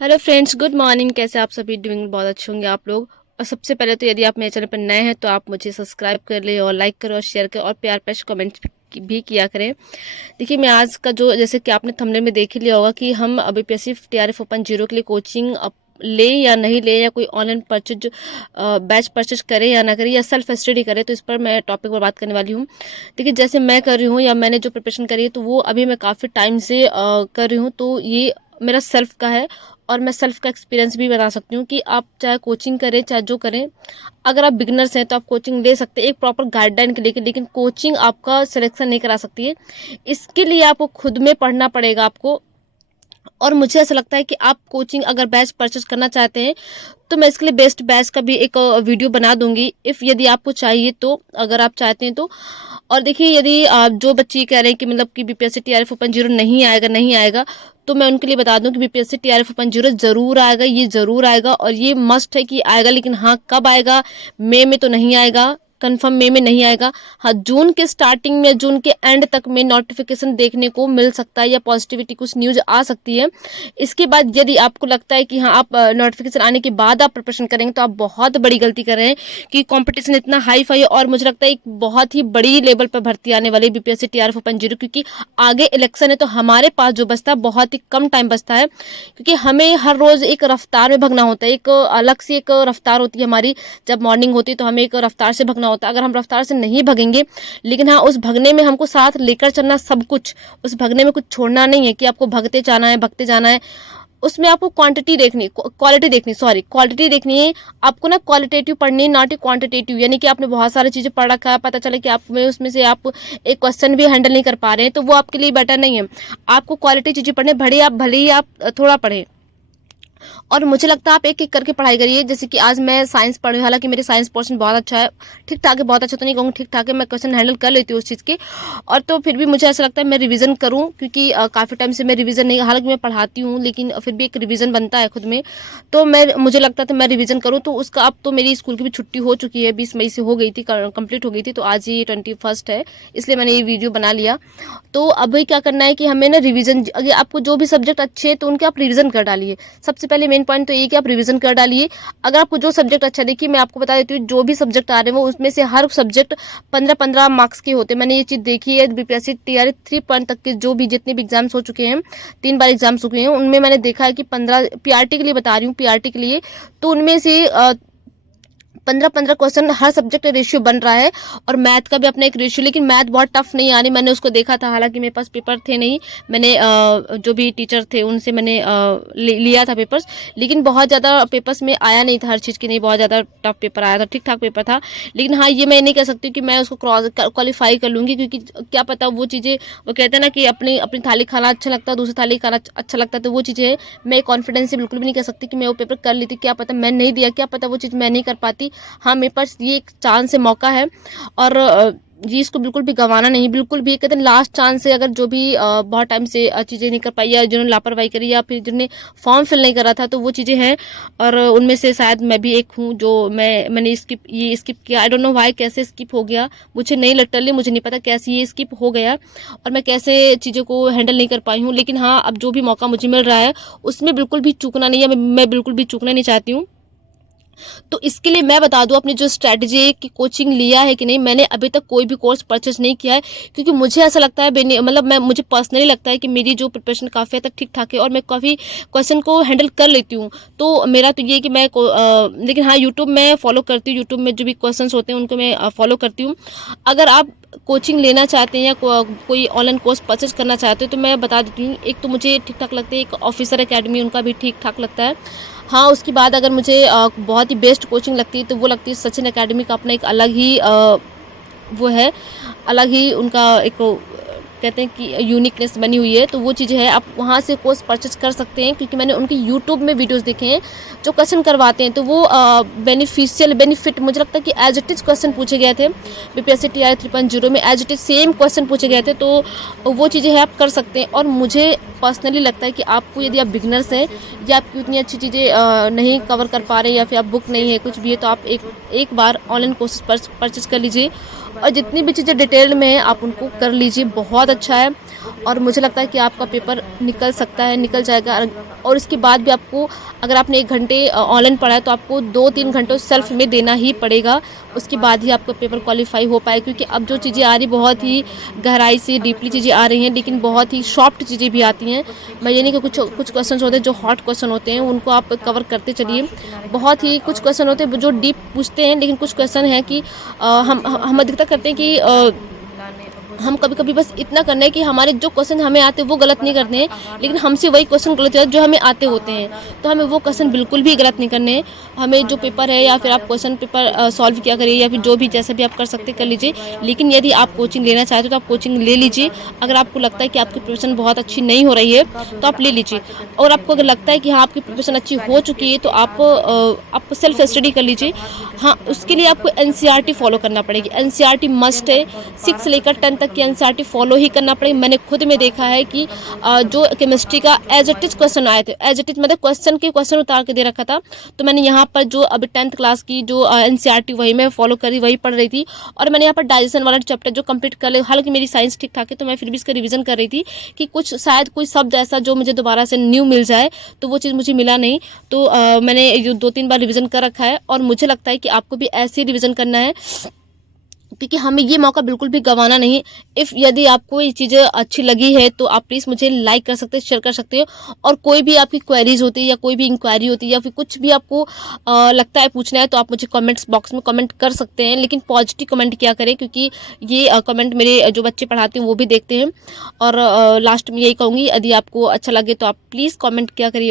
Hello friends, good morning. कैसे आप सभी डूइंग? बहुत अच्छे होंगे आप लोग। और सबसे पहले तो यदि आप मेरे चैनल पर नए हैं तो आप मुझे सब्सक्राइब कर ले और लाइक करो और शेयर करो और प्यार प्यार कमेंट्स भी किया करें। देखिए, मैं आज का जो जैसे कि आपने थंबनेल में देख ही लिया होगा कि हम अभी बीपीएससी टीआरएफ ओपन जीरो के लिए कोचिंग ले या नहीं ले, या कोई ऑनलाइन परचेज बैच परचेज करें या ना करें, या सेल्फ स्टडी करें, तो इस पर मैं टॉपिक पर बात करने वाली हूँ। देखिए, जैसे मैं कर रही हूँ या मैंने जो प्रिपरेशन करी है तो वो अभी मैं काफ़ी टाइम से कर रही हूँ, तो ये मेरा सेल्फ का है। और मैं सेल्फ का एक्सपीरियंस भी बता सकती हूँ कि आप चाहे कोचिंग करें चाहे जो करें, अगर आप बिगनर्स हैं तो आप कोचिंग ले सकते हैं एक प्रॉपर गाइडलाइन के लेके, लेकिन कोचिंग आपका सिलेक्शन नहीं करा सकती है। इसके लिए आपको खुद में पढ़ना पड़ेगा आपको। और मुझे ऐसा लगता है कि आप कोचिंग अगर बैच परचेज करना चाहते हैं तो मैं इसके लिए बेस्ट बैच का भी एक वीडियो बना दूंगी, इफ़ यदि आपको चाहिए तो, अगर आप चाहते हैं तो। और देखिए, यदि आप जो बच्चे कह रहे हैं कि मतलब कि बीपीएससी टीआरएफ ओपन जीरो नहीं आएगा, तो मैं उनके लिए बता दूं कि बीपीएससी टीआरएफ ओपन जीरो जरूर आएगा, ये जरूर आएगा और ये मस्ट है कि आएगा। लेकिन हाँ, कब आएगा? मई में तो नहीं आएगा, कंफर्म मई में नहीं आएगा। हाँ, जून के स्टार्टिंग में, जून के एंड तक में नोटिफिकेशन देखने को मिल सकता है या पॉजिटिविटी कुछ न्यूज आ सकती है। इसके बाद यदि आपको लगता है कि हाँ, आप नोटिफिकेशन आने के बाद आप प्रिपरेशन करेंगे तो आप बहुत बड़ी गलती कर रहे हैं, कि कंपटीशन इतना हाई फाई है। और मुझे लगता है एक बहुत ही बड़ी लेवल पर भर्ती आने वाली बीपीएससी टीआरएफ ओपन जीरो, क्योंकि आगे इलेक्शन है तो हमारे पास जो बचता है बहुत ही कम टाइम बचता है, क्योंकि हमें हर रोज एक रफ्तार में भगना होता है। एक अलग से एक रफ्तार होती है हमारी, जब मॉर्निंग होती है तो हमें एक रफ्तार से भगना होता है। अगर हम रफ्तार से नहीं भगेंगे, लेकिन हाँ, उस भगने में हमको साथ लेकर चलना सब कुछ, उस भगने में कुछ छोड़ना नहीं है कि आपको भगते जाना है भगते जाना है। उसमें आपको क्वालिटी देखनी है। आपको ना क्वालिटेटिव पढ़नी है, नॉट क्वांटिटेटिव। यानी कि आपने बहुत सारी चीज़ें पढ़ रखा है, पता चले कि आप में उसमें से आप एक क्वेश्चन भी हैंडल नहीं कर पा रहे हैं, तो वो आपके लिए बेटर नहीं है। आपको क्वालिटी चीज़ें पढ़ने, भले ही आप थोड़ा पढ़ें। और मुझे लगता है आप एक एक करके पढ़ाई करिए। जैसे कि आज मैं साइंस पढ़ी, हालांकि मेरी साइंस पोर्शन बहुत अच्छा है, ठीक ठाक है, बहुत अच्छा तो नहीं कहूँगी, ठीक ठाक है, मैं क्वेश्चन हैंडल कर लेती हूँ उस चीज़ के। और तो फिर भी मुझे ऐसा लगता है मैं रिवीजन करूँ, क्योंकि काफ़ी टाइम से मैं रिवीजन नहीं, हालांकि मैं पढ़ाती हूँ लेकिन फिर भी एक रिवीजन बनता है खुद में। तो मुझे लगता था मैं रिवीजन करूँ, तो उसका अब तो मेरी स्कूल की भी छुट्टी हो चुकी है, 20 मई से हो गई थी, कंप्लीट हो गई थी, तो आज ये 21 है, इसलिए मैंने ये वीडियो बना लिया। तो अभी क्या करना है कि हमें ना रिवीजन, अगर आपको जो भी सब्जेक्ट अच्छे हैं तो उनके आप रिवीजन कर डालिए। सबसे पहले मेन पॉइंट तो ये कि आप रिवीजन कर डालिए। अगर आपको जो सब्जेक्ट अच्छा, देखिए मैं आपको बता देती हूँ, जो भी सब्जेक्ट आ रहे हैं वो उसमें से हर सब्जेक्ट 15-15 मार्क्स के होते हैं। मैंने ये चीज़ देखी है, बीपीएससी टीआरएफ 3 पॉइंट तक के जो भी जितने भी एग्जाम्स हो चुके हैं, 3 बार एग्जाम्स हुए हैं, उनमें मैंने देखा है कि 15, पीआरटी के लिए बता रही हूँ, पीआरटी के लिए, तो उनमें से 15-15 क्वेश्चन हर सब्जेक्ट रेशियो बन रहा है। और मैथ का भी अपना एक रेशियो, लेकिन मैथ बहुत टफ नहीं आ रही, मैंने उसको देखा था, हालांकि मेरे पास पेपर थे नहीं, मैंने जो भी टीचर थे उनसे मैंने लिया था पेपर्स, लेकिन बहुत ज़्यादा पेपर्स में आया नहीं था हर चीज़ की, नहीं बहुत ज़्यादा टफ पेपर आया था, ठीक ठाक पेपर था। लेकिन हाँ, ये मैं नहीं कह सकती कि मैं उसको क्वालिफाई कर लूँगी, क्योंकि क्या पता वो चीज़ें, वो कहते हैं ना कि अपनी अपनी थाली खाना अच्छा लगता है, दूसरी थाली खाना अच्छा लगता है, तो वो चीज़ें मैं कॉन्फिडेंस से बिल्कुल भी नहीं कह सकती कि मैं वो पेपर कर ली थी। क्या पता मैं नहीं दिया, क्या पता वो चीज़ मैं नहीं कर पाती। हाँ, मेरे पास ये एक चांस है, मौका है, और ये इसको बिल्कुल भी गंवाना नहीं, बिल्कुल भी। कहते हैं लास्ट चांस है, अगर जो भी बहुत टाइम से चीज़ें नहीं कर पाई, या जिन्होंने लापरवाही करी, या फिर जिन्होंने फॉर्म फिल नहीं करा था, तो वो चीज़ें हैं। और उनमें से शायद मैं भी एक हूँ, जो मैंने स्किप किया। आई डोंट नो वाई, कैसे स्किप हो गया, मुझे नहीं लिटरली मुझे नहीं पता कैसे ये स्किप हो गया और मैं कैसे चीज़ों को हैंडल नहीं कर पाई हूँ। लेकिन हाँ, अब जो भी मौका मुझे मिल रहा है उसमें बिल्कुल भी चूकना नहीं है, मैं बिल्कुल भी चूकना नहीं चाहती हूँ। तो इसके लिए मैं बता दूं, अपनी जो स्ट्रैटेजी है कि कोचिंग लिया है कि नहीं, मैंने अभी तक कोई भी कोर्स परचेज नहीं किया है, क्योंकि मुझे ऐसा लगता है, मतलब मुझे पर्सनली लगता है कि मेरी जो प्रिपरेशन काफ़ी हद तक ठीक ठाक है और मैं काफ़ी क्वेश्चन को हैंडल कर लेती हूँ। तो मेरा तो ये कि लेकिन हाँ, यूट्यूब में फॉलो करती हूँ, यूट्यूब में जो भी क्वेश्चन होते हैं उनको मैं फॉलो करती हूँ। अगर आप कोचिंग लेना चाहते हैं या कोई ऑनलाइन कोर्स परचेज करना चाहते हो तो मैं बता देती हूँ, एक तो मुझे ठीक ठाक लगता है, एक ऑफिसर एकेडमी, उनका भी ठीक ठाक लगता है। हाँ, उसके बाद अगर मुझे बहुत ही बेस्ट कोचिंग लगती है तो वो लगती है सचिन एकेडमी का, अपना एक अलग ही वो है, अलग ही उनका एक कहते हैं कि यूनिकनेस बनी हुई है। तो वो चीज़ है, आप वहाँ से कोर्स परचेज कर सकते हैं, क्योंकि मैंने उनके यूट्यूब में वीडियोस देखे हैं जो क्वेश्चन करवाते हैं, तो वो बेनिफिट मुझे लगता है कि एज इट इज़ क्वेश्चन पूछे गए थे बीपीएससी टीआरएफ 3.0 में, as it is same question पूछे गए थे। तो वो चीज़ें हैं, आप कर सकते हैं। और मुझे पर्सनली लगता है कि आपको, यदि आप बिगनर्स हैं या आपकी उतनी अच्छी चीज़ें नहीं कवर कर पा रहे हैं, या फिर आप बुक नहीं है, कुछ भी है, तो आप एक बार ऑनलाइन कोर्सेज परचेज कर लीजिए, और जितनी भी चीज़ें डिटेल में है आप उनको कर लीजिए, बहुत अच्छा है। और मुझे लगता है कि आपका पेपर निकल सकता है, निकल जाएगा। और इसके बाद भी आपको, अगर आपने 1 घंटे ऑनलाइन पढ़ा है तो आपको 2-3 घंटे सेल्फ में देना ही पड़ेगा। उसके बाद ही आपका पेपर क्वालिफाई हो पाए, क्योंकि अब जो चीज़ें आ रही बहुत ही गहराई से डीपली चीज़ें आ रही हैं, लेकिन बहुत ही सॉफ्ट चीज़ें भी आती हैं। मैं ये नहीं कि कुछ कुछ क्वेश्चन होते हैं जो हॉट क्वेश्चन होते हैं, उनको आप कवर करते चलिए। बहुत ही कुछ क्वेश्चन होते हैं जो डीप पूछते हैं, लेकिन कुछ क्वेश्चन हैं कि हम अधिकतर करते हैं कि हम कभी-कभी बस इतना करना है कि हमारे जो क्वेश्चन हमें आते हैं वो गलत नहीं करने हैं, लेकिन हमसे वही क्वेश्चन गलत है जो हमें आते होते हैं। तो हमें वो क्वेश्चन बिल्कुल भी गलत नहीं करने हैं। हमें जो पेपर है, या फिर आप क्वेश्चन पेपर सॉल्व किया करिए, या फिर जो भी जैसा भी आप कर सकते कर लीजिए। लेकिन यदि आप कोचिंग लेना चाहते हो तो आप कोचिंग ले लीजिए। अगर आपको लगता है कि आपकी प्रिपरेशन बहुत अच्छी नहीं हो रही है तो आप ले लीजिए। और आपको अगर लगता है कि हाँ, आपकी प्रिपरेशन अच्छी हो चुकी है तो आप सेल्फ स्टडी कर लीजिए। हाँ, उसके लिए आपको एनसीईआरटी फॉलो करना पड़ेगी। एनसीईआरटी मस्ट है, 6 से लेकर 10 तक की एनसीईआरटी फॉलो ही करना पड़ेगा। मैंने खुद में देखा है कि जो केमिस्ट्री का एज इट इज क्वेश्चन आए थे, एज इट इज मतलब क्वेश्चन उतार के दे रखा था। तो मैंने यहाँ पर जो अभी 10th क्लास की जो एनसीईआरटी वही मैं फॉलो करी, वही पढ़ रही थी। और मैंने यहाँ पर डाइजेशन वाला चैप्टर जो कंप्लीट कर लिया। हालांकि मेरी साइंस ठीक ठाक है, तो मैं फिर भी इसका रिवीजन कर रही थी कि कुछ शायद कोई शब्द ऐसा जो मुझे दोबारा से न्यू मिल जाए, तो वो चीज़ मुझे मिला नहीं। तो मैंने 2-3 बार रिवीजन कर रखा है, और मुझे लगता है कि आपको भी ऐसे ही रिवीजन करना है, क्योंकि हमें ये मौका बिल्कुल भी गंवाना नहीं। यदि आपको ये चीज़ें अच्छी लगी है तो आप प्लीज़ मुझे लाइक कर सकते हैं, शेयर कर सकते हो। और कोई भी आपकी क्वेरीज होती है, या कोई भी इंक्वायरी होती है, या फिर कुछ भी आपको लगता है पूछना है, तो आप मुझे कमेंट्स बॉक्स में कमेंट कर सकते हैं। लेकिन पॉजिटिव कमेंट किया करें, क्योंकि ये कमेंट मेरे जो बच्चे पढ़ाते हैं वो भी देखते हैं। और लास्ट में यही कहूँगी, यदि आपको अच्छा लगे तो आप प्लीज़ कॉमेंट किया करिए।